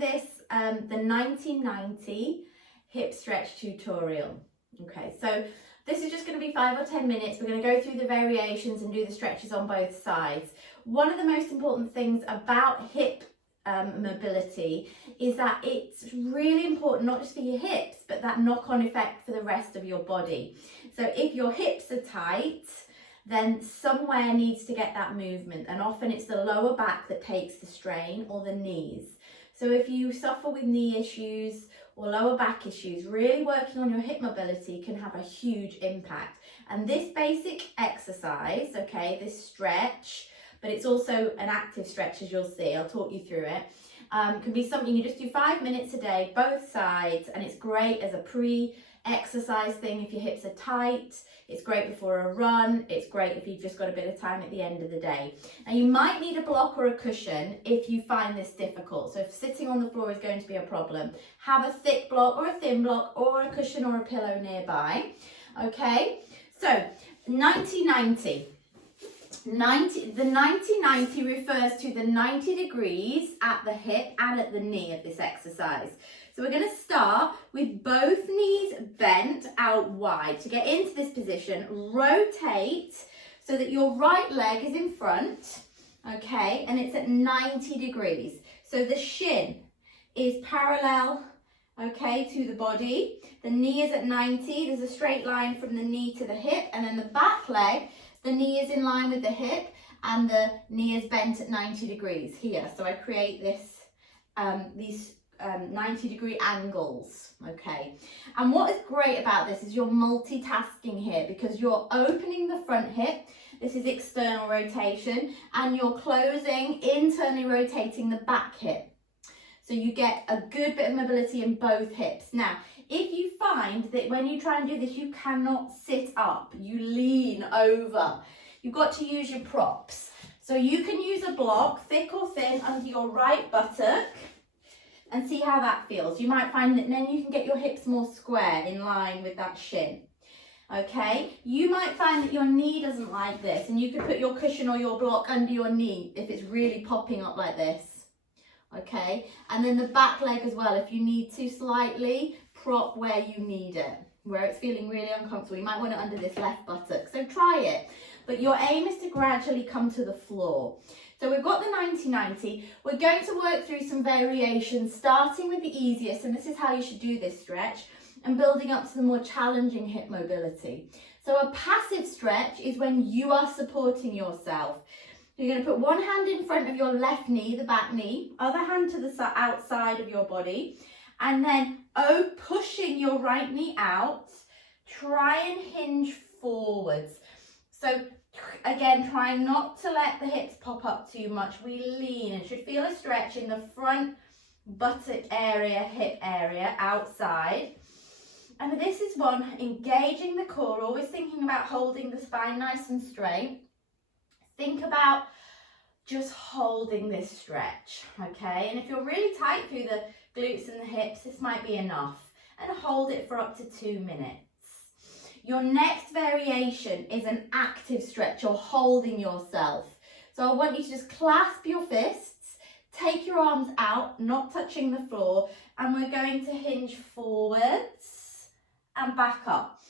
this the 90-90 hip stretch tutorial. Okay, so this is just going to be 5 or 10 minutes. We're going to go through the variations and do the stretches on both sides. One of the most important things about hip mobility is that it's really important not just for your hips, but that knock-on effect for the rest of your body. So if your hips are tight, then somewhere needs to get that movement, and often it's the lower back that takes the strain, or the knees. So if you suffer with knee issues or lower back issues, really working on your hip mobility can have a huge impact. And this basic exercise, okay, this stretch, but it's also an active stretch, as you'll see, I'll talk you through it, can be something you just do 5 minutes a day, both sides, and it's great as a pre-exercise thing if your hips are tight. It's great before a run. It's great if you've just got a bit of time at the end of the day. Now, you might need a block or a cushion if you find this difficult. So if sitting on the floor is going to be a problem, have a thick block or a thin block or a cushion or a pillow nearby. Okay, so 90-90. The 90-90 refers to the 90 degrees at the hip and at the knee of this exercise. So we're going to start with both knees bent out wide. To get into this position, rotate so that your right leg is in front, okay, and it's at 90 degrees. So the shin is parallel, okay, to the body. The knee is at 90. There's a straight line from the knee to the hip, and then the back leg, the knee is in line with the hip and the knee is bent at 90 degrees here. So I create this, these 90-degree angles, okay? And what is great about this is you're multitasking here, because you're opening the front hip, this is external rotation, and you're closing, internally rotating the back hip. So you get a good bit of mobility in both hips. Now, if you find that when you try and do this, you cannot sit up, you lean over, you've got to use your props. So you can use a block, thick or thin, under your right buttock, and see how that feels. You might find that then you can get your hips more square in line with that shin. Okay, you might find that your knee doesn't like this, and you could put your cushion or your block under your knee if it's really popping up like this. Okay, and then the back leg as well, if you need to slightly prop where you need it, where it's feeling really uncomfortable. You might want it under this left buttock, so try it. But your aim is to gradually come to the floor. So we've got the 90-90. We're going to work through some variations, starting with the easiest, and this is how you should do this stretch, and building up to the more challenging hip mobility. So a passive stretch is when you are supporting yourself. You're going to put one hand in front of your left knee, the back knee, other hand to the outside of your body, and then pushing your right knee out, try and hinge forwards. So again, try not to let the hips pop up too much. We lean and should feel a stretch in the front buttock area, hip area, outside. And this is one, engaging the core, always thinking about holding the spine nice and straight. Think about just holding this stretch, okay? And if you're really tight through the glutes and the hips, this might be enough. And hold it for up to 2 minutes. Your next variation is an active stretch. You're holding yourself. So I want you to just clasp your fists, take your arms out, not touching the floor, and we're going to hinge forwards and back up.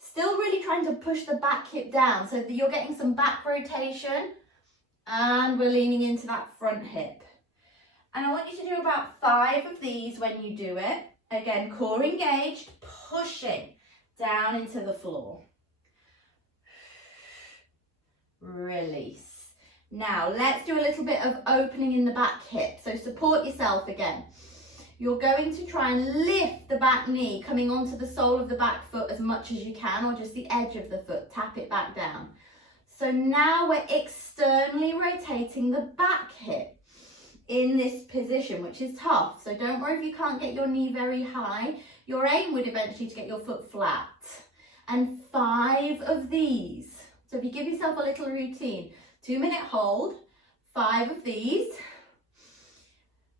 Still really trying to push the back hip down so that you're getting some back rotation, and we're leaning into that front hip. And I want you to do about 5 of these when you do it. Again, core engaged, pushing down into the floor. Release. Now let's do a little bit of opening in the back hip. So support yourself again. You're going to try and lift the back knee, coming onto the sole of the back foot as much as you can, or just the edge of the foot. Tap it back down. So now we're externally rotating the back hip in this position, which is tough. So don't worry if you can't get your knee very high. Your aim would eventually to get your foot flat. And 5 of these. So if you give yourself a little routine, 2-minute hold, 5 of these.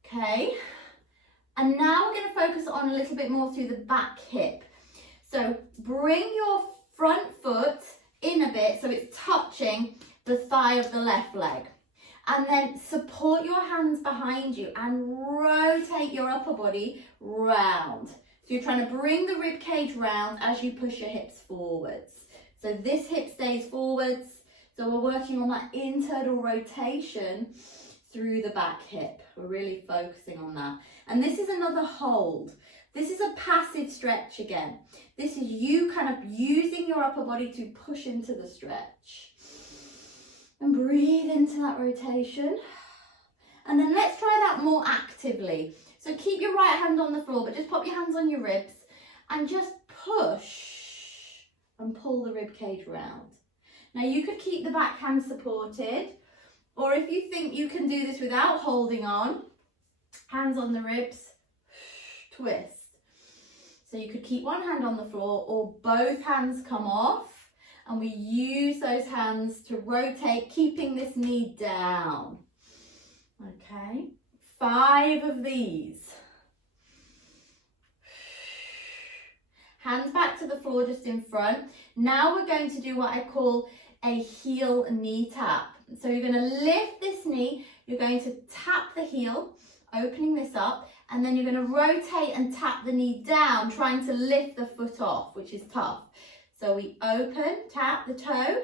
Okay. And now we're going to focus on a little bit more through the back hip. So bring your front foot in a bit so it's touching the thigh of the left leg. And then support your hands behind you and rotate your upper body round. So you're trying to bring the rib cage round as you push your hips forwards. So this hip stays forwards. So we're working on that internal rotation through the back hip. We're really focusing on that. And this is another hold. This is a passive stretch again. This is you kind of using your upper body to push into the stretch. And breathe into that rotation. And then let's try that more actively. So keep your right hand on the floor, but just pop your hands on your ribs and just push and pull the rib cage round. Now you could keep the back hand supported, or if you think you can do this without holding on, hands on the ribs, twist. So you could keep one hand on the floor or both hands come off. And we use those hands to rotate, keeping this knee down. Okay, 5 of these. Hands back to the floor just in front. Now we're going to do what I call a heel knee tap. So you're going to lift this knee, you're going to tap the heel, opening this up, and then you're going to rotate and tap the knee down, trying to lift the foot off, which is tough. So we open, tap the toe,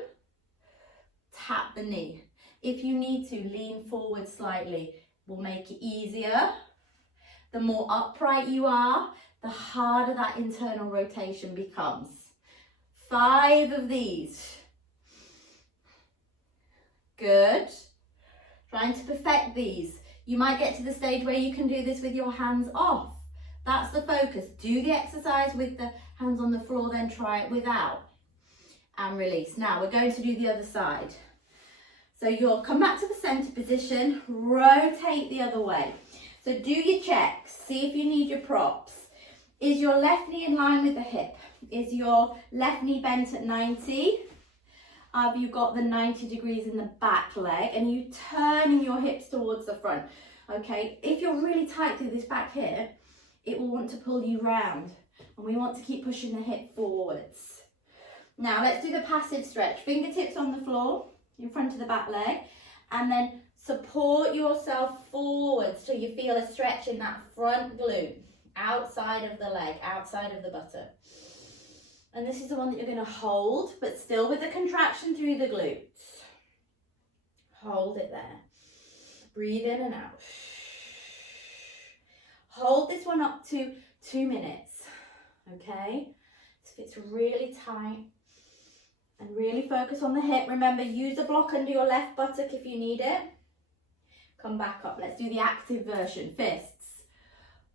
tap the knee. If you need to, lean forward slightly. Will make it easier. The more upright you are, the harder that internal rotation becomes. 5 of these. Good. Trying to perfect these. You might get to the stage where you can do this with your hands off. That's the focus. Do the exercise with the hands on the floor, then try it without. And release. Now we're going to do the other side. So you'll come back to the center position, rotate the other way. So do your checks, see if you need your props. Is your left knee in line with the hip? Is your left knee bent at 90? Have you got the 90 degrees in the back leg? And you turning your hips towards the front. Okay, if you're really tight through this back hip, it will want to pull you round. And we want to keep pushing the hip forwards. Now let's do the passive stretch. Fingertips on the floor in front of the back leg. And then support yourself forward so you feel a stretch in that front glute. Outside of the leg, outside of the buttock. And this is the one that you're going to hold, but still with the contraction through the glutes. Hold it there. Breathe in and out. Hold this one up to 2 minutes. Okay? So it's really tight. And really focus on the hip. Remember, use a block under your left buttock if you need it. Come back up. Let's do the active version. Fists.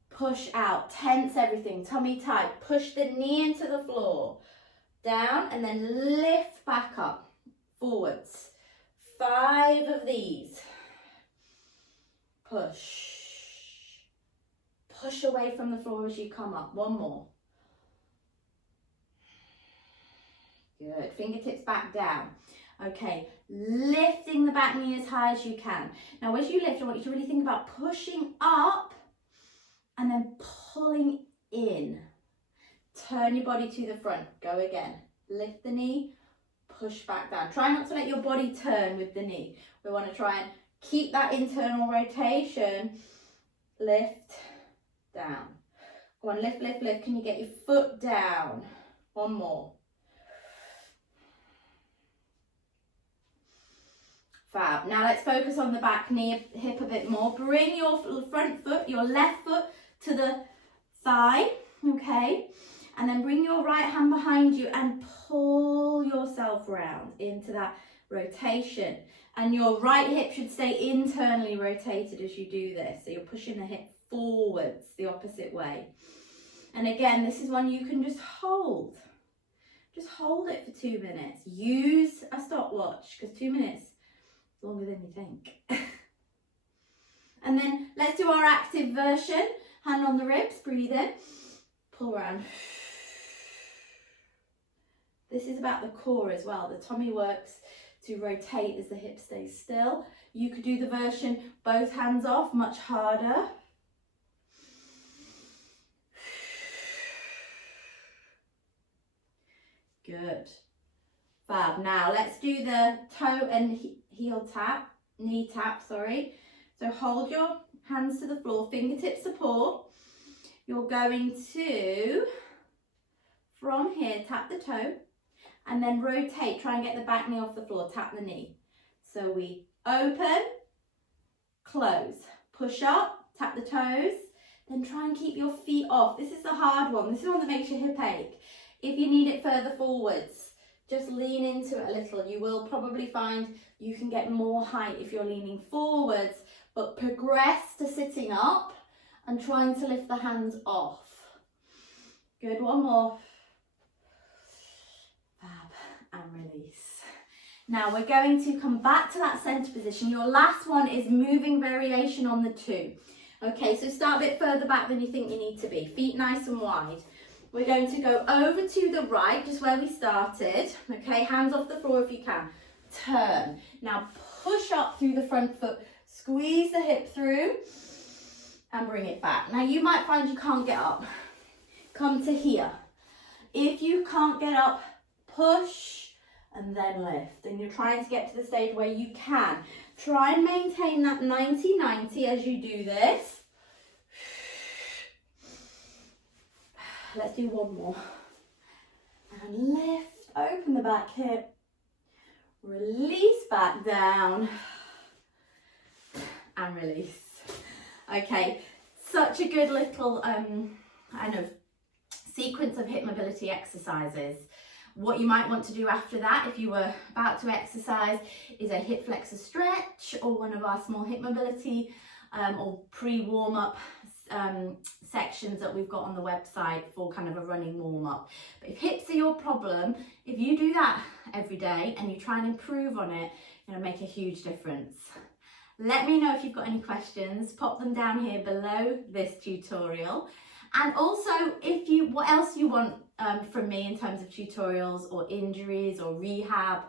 Push out. Tense everything. Tummy tight. Push the knee into the floor. Down and then lift back up. Forwards. 5 of these. Push. Push away from the floor as you come up. 1 more. Good. Fingertips back down. Okay. Lifting the back knee as high as you can. Now as you lift, I want you to really think about pushing up and then pulling in. Turn your body to the front. Go again. Lift the knee. Push back down. Try not to let your body turn with the knee. We want to try and keep that internal rotation. Lift. Down. Go on, lift, lift, lift. Can you get your foot down? 1 more. Fab. Now let's focus on the back knee, hip a bit more. Bring your front foot, your left foot to the thigh, okay? And then bring your right hand behind you and pull yourself round into that rotation. And your right hip should stay internally rotated as you do this. So you're pushing the hip forwards the opposite way. And again, this is one you can just hold. Just hold it for 2 minutes. Use a stopwatch because 2 minutes is longer than you think. And then let's do our active version. Hand on the ribs, breathe in, pull around. This is about the core as well. The tummy works to rotate as the hip stays still. You could do the version both hands off, much harder. Good. Fab. Now let's do the toe and heel tap. knee tap, sorry. So hold your hands to the floor, fingertip support. You're going to, from here, tap the toe and then rotate, try and get the back knee off the floor, tap the knee. So we open, close, push up, tap the toes, then try and keep your feet off. This is the hard one. This is one that makes your hip ache. If you need it further forwards, just lean into it a little. You will probably find you can get more height if you're leaning forwards, but progress to sitting up and trying to lift the hands off. Good, one more. Fab, and release. Now we're going to come back to that center position. Your last one is moving variation on the two. Okay, so start a bit further back than you think you need to be. Feet nice and wide. We're going to go over to the right, just where we started. Okay, hands off the floor if you can. Turn. Now push up through the front foot. Squeeze the hip through and bring it back. Now you might find you can't get up. Come to here. If you can't get up, push and then lift. And you're trying to get to the stage where you can. Try and maintain that 90-90 as you do this. Let's do one more. And lift, open the back hip. Release back down. And release. Okay, such a good little sequence of hip mobility exercises. What you might want to do after that, if you were about to exercise, is a hip flexor stretch or one of our small hip mobility or pre-warm-up sections that we've got on the website for kind of a running warm-up. But if hips are your problem, if you do that every day and you try and improve on it, it'll make a huge difference. Let me know if you've got any questions. Pop them down here below this tutorial. And also, what else you want from me in terms of tutorials or injuries or rehab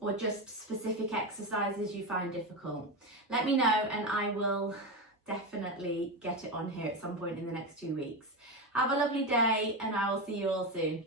or just specific exercises you find difficult. Let me know and I will definitely get it on here at some point in the next 2 weeks. Have a lovely day and I will see you all soon.